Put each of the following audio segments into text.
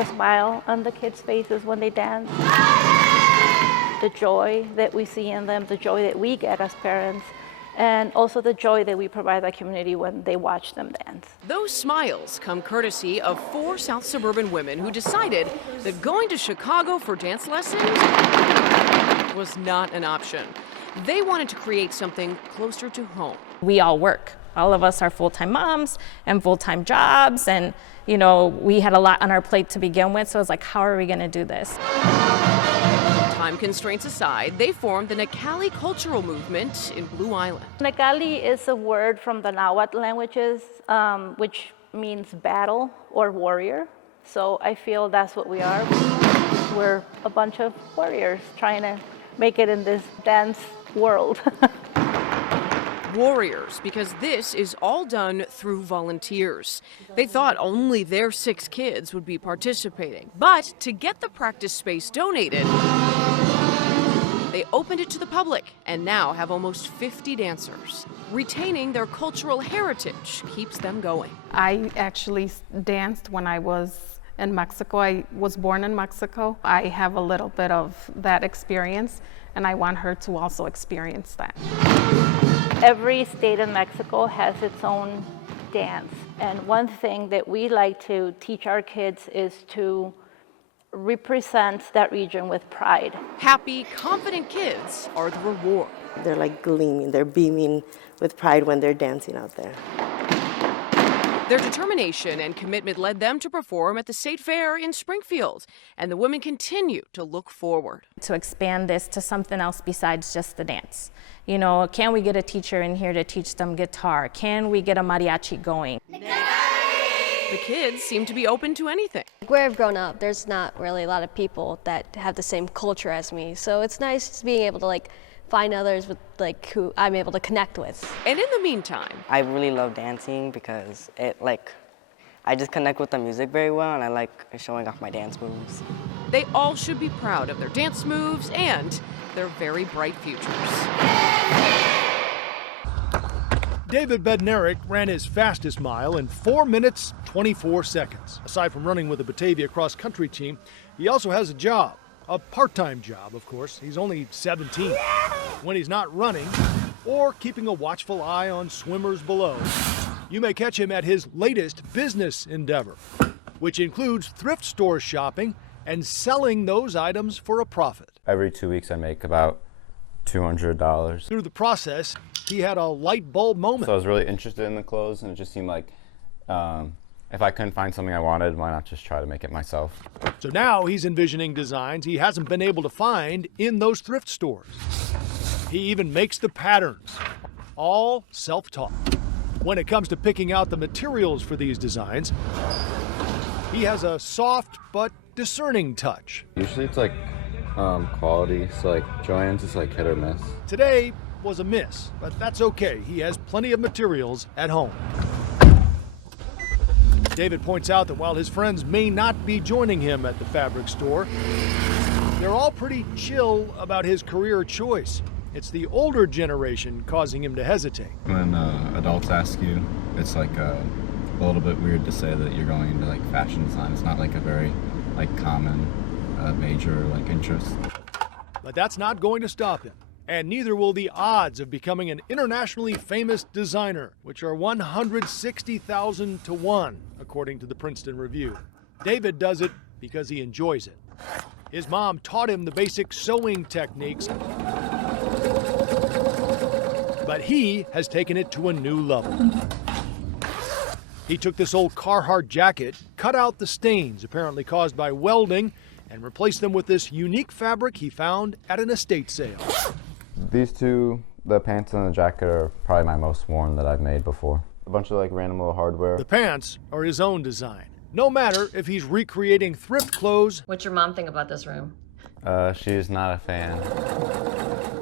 the smile on the kids' faces when they dance, the joy that we see in them, the joy that we get as parents, and also the joy that we provide the community when they watch them dance. Those smiles come courtesy of 4 South suburban women who decided that going to Chicago for dance lessons was not an option. They wanted to create something closer to home. We all work. All of us are full-time moms and full-time jobs, and we had a lot on our plate to begin with, so it's like, how are we going to do this? Time constraints aside, they formed the Nicali cultural movement in Blue Island. Nicali is a word from the Nahuatl languages, which means battle or warrior. So I feel that's what we are. We're a bunch of warriors trying to make it in this dance world. Warriors, because this is all done through volunteers. They thought only their 6 kids would be participating. But to get the practice space donated, they opened it to the public and now have almost 50 dancers. Retaining their cultural heritage keeps them going. I actually danced when I was in Mexico. I was born in Mexico. I have a little bit of that experience, and I want her to also experience that. Every state in Mexico has its own dance. And one thing that we like to teach our kids is to represent that region with pride. Happy, confident kids are the reward. They're like gleaming, they're beaming with pride when they're dancing out there. Their determination and commitment led them to perform at the State Fair in Springfield, and the women continue to look forward. To expand this to something else besides just the dance. Can we get a teacher in here to teach them guitar? Can we get a mariachi going? The kids seem to be open to anything. Where I've grown up, there's not really a lot of people that have the same culture as me, so it's nice being able to find others with who I'm able to connect with. And in the meantime, I really love dancing because I just connect with the music very well, and I like showing off my dance moves. They all should be proud of their dance moves and their very bright futures. David Bednarik ran his fastest mile in 4 minutes, 24 seconds. Aside from running with the Batavia cross-country team, he also has a job. A part-time job, of course. He's only 17. When he's not running or keeping a watchful eye on swimmers below, you may catch him at his latest business endeavor, which includes thrift store shopping and selling those items for a profit. Every 2 weeks I make about $200. Through the process, he had a light bulb moment. So I was really interested in the clothes, and it just seemed like if I couldn't find something I wanted, why not just try to make it myself? So now he's envisioning designs he hasn't been able to find in those thrift stores. He even makes the patterns, all self-taught. When it comes to picking out the materials for these designs, he has a soft but discerning touch. Usually it's quality, so Joann's is hit or miss. Today was a miss, but that's okay. He has plenty of materials at home. David points out that while his friends may not be joining him at the fabric store, they're all pretty chill about his career choice. It's the older generation causing him to hesitate. When adults ask you, it's a little bit weird to say that you're going into fashion design. It's not a very common major interest. But that's not going to stop him. And neither will the odds of becoming an internationally famous designer, which are 160,000 to 1, according to the Princeton Review. David does it because he enjoys it. His mom taught him the basic sewing techniques, but he has taken it to a new level. He took this old Carhartt jacket, cut out the stains apparently caused by welding, and replaced them with this unique fabric he found at an estate sale. These two, the pants and the jacket, are probably my most worn that I've made before. A bunch of random little hardware. The pants are his own design. No matter if he's recreating thrift clothes. What's your mom think about this room? She's not a fan.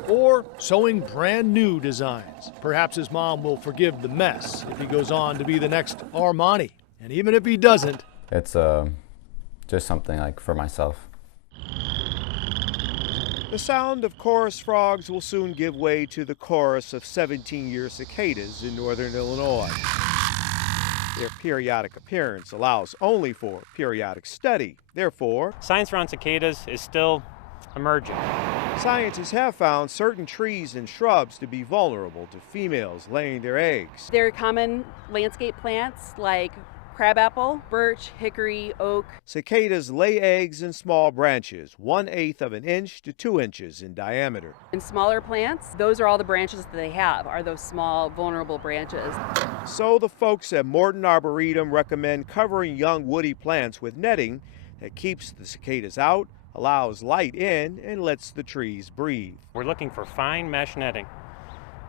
Or sewing brand new designs. Perhaps his mom will forgive the mess if he goes on to be the next Armani. And even if he doesn't, it's just something for myself. The sound of chorus frogs will soon give way to the chorus of 17-year cicadas in northern Illinois. Their periodic appearance allows only for periodic study. Therefore, science around cicadas is still emerging. Scientists have found certain trees and shrubs to be vulnerable to females laying their eggs. There are common landscape plants like crabapple, birch, hickory, oak. Cicadas lay eggs in small branches, 1/8 of an inch to 2 inches in diameter. In smaller plants, those are all the branches that they have, are those small, vulnerable branches. So the folks at Morton Arboretum recommend covering young woody plants with netting that keeps the cicadas out, allows light in, and lets the trees breathe. We're looking for fine mesh netting,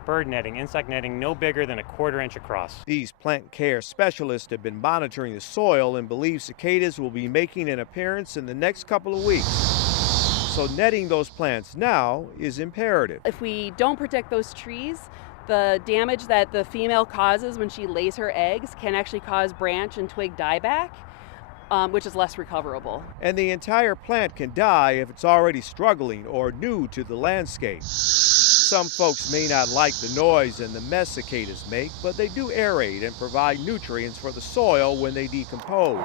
bird netting, insect netting no bigger than 1/4 inch across. These plant care specialists have been monitoring the soil and believe cicadas will be making an appearance in the next couple of weeks. So netting those plants now is imperative. If we don't protect those trees, the damage that the female causes when she lays her eggs can actually cause branch and twig dieback, which is less recoverable. And the entire plant can die if it's already struggling or new to the landscape. Some folks may not like the noise and the mess cicadas make, but they do aerate and provide nutrients for the soil when they decompose.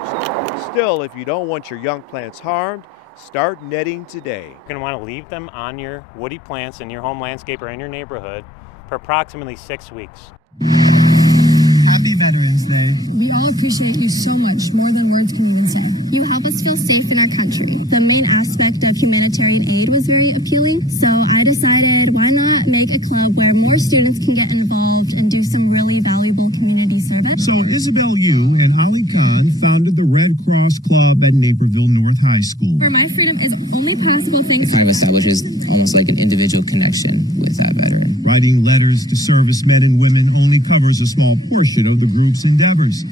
Still, if you don't want your young plants harmed, start netting today. You're going to want to leave them on your woody plants in your home landscape or in your neighborhood for approximately 6 weeks. Happy Veterans Day. We all appreciate you so much, more than words can even say. You help us feel safe in our country. The main aspect of humanitarian aid was very appealing, so I decided why not make a club where more students can get involved and do some really valuable community service. So Isabel Yu and Ali Khan founded the Red Cross Club at Naperville North High School. For my freedom is only possible thanks It kind of establishes almost like an individual connection with that veteran. Writing letters to servicemen and women only covers a small portion of the group's endeavors.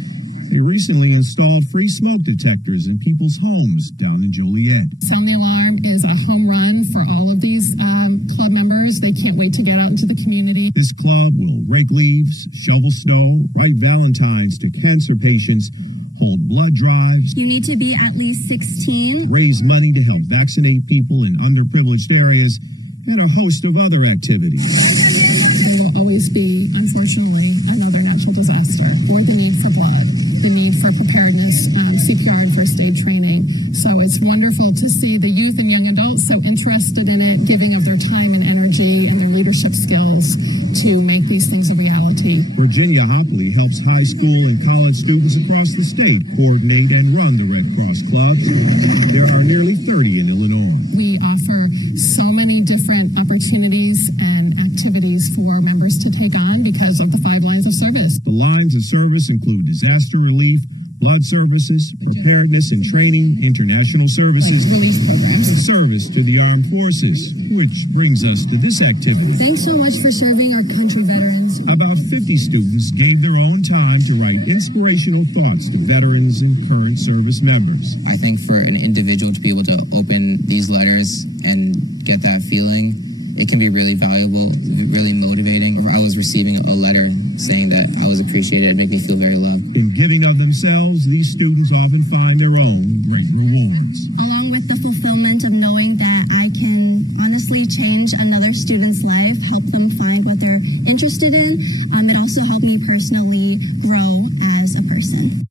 They recently installed free smoke detectors in people's homes down in Joliet. Sound the Alarm is a home run for all of these club members. They can't wait to get out into the community. This club will rake leaves, shovel snow, write valentines to cancer patients, hold blood drives. You need to be at least 16. Raise money to help vaccinate people in underprivileged areas, and a host of other activities. There will always be, unfortunately, another natural disaster or the need for blood, the need for preparedness, CPR and first aid training. So it's wonderful to see the youth and young adults so interested in it, giving of their time and energy and their leadership skills to make these things a reality. Virginia Hopley helps high school and college students across the state coordinate and run the Red Cross clubs. There are nearly 30 in Illinois. We offer so many different opportunities and activities for members to take on because of the 5 lines of service. The lines of service include disaster relief, blood services, preparedness and training, international services, relief programs, service to the armed forces, which brings us to this activity. Thanks so much for serving our country, veterans. About 50 students gave their own time to write inspirational thoughts to veterans and current service members. I think for an individual to be able to open these letters and get that feeling, it can be really valuable, really motivating. I was receiving a letter saying that I was appreciated. It made me feel very loved. In giving of themselves, these students often find their own great rewards. Along with the fulfillment of knowing that I can honestly change another student's life, help them find what they're interested in, it also helped me personally grow as a person.